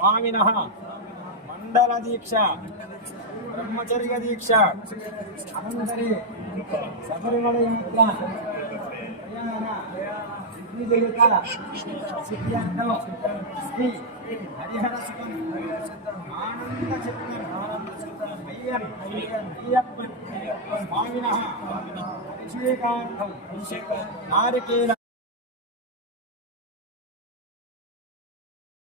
स्वामिनः मंडल दीक्षा ब्रह्मचर्य दीक्षा अनंतरे सबरीमल श्री हरिहर सुखम आनंद चित्तम अय्यप्पन स्वामिनः अभिषेकार्थं नारिकेल